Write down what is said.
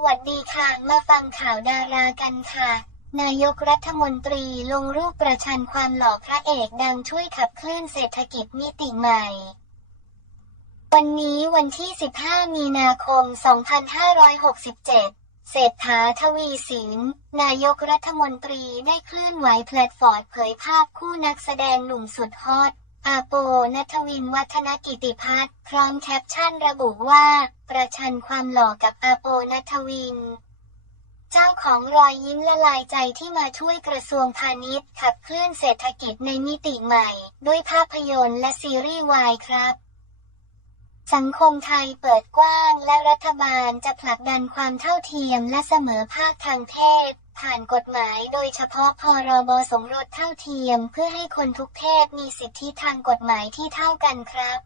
หวัดดีค่ะมาฟังข่าวดารากันค่ะ นายกรัฐมนตรีลงรูปประชันความหล่อพระเอกดังช่วยขับเคลื่อนเศรษฐกิจมิติใหม่ วันนี้วันที่ 15 มีนาคม 2567เศรษฐาทวีสิน นายกรัฐมนตรีได้เคลื่อนไหวแพลตฟอร์มเผยภาพคู่นักแสดงหนุ่มสุดฮอต อาโปนัทวินวัฒนกิติพัฒน์พร้อมแคปชั่นระบุว่า ประชันความหล่อกับอาโปนัทวิน เจ้าของรอยยิ้มละลายใจที่มาช่วยกระทรวงพาณิชย์ขับเคลื่อนเศรษฐกิจในมิติใหม่ ด้วยภาพยนตร์และซีรีส์วายครับ สังคมไทยเปิดกว้างและรัฐบาลจะผลักดันความเท่าเทียมและเสมอภาคทางเพศ ผ่านกฎหมายโดยเฉพาะพรบสมรสเท่าเทียม เพื่อให้คนทุกเพศมีสิทธิทางกฎหมายที่เท่ากันครับ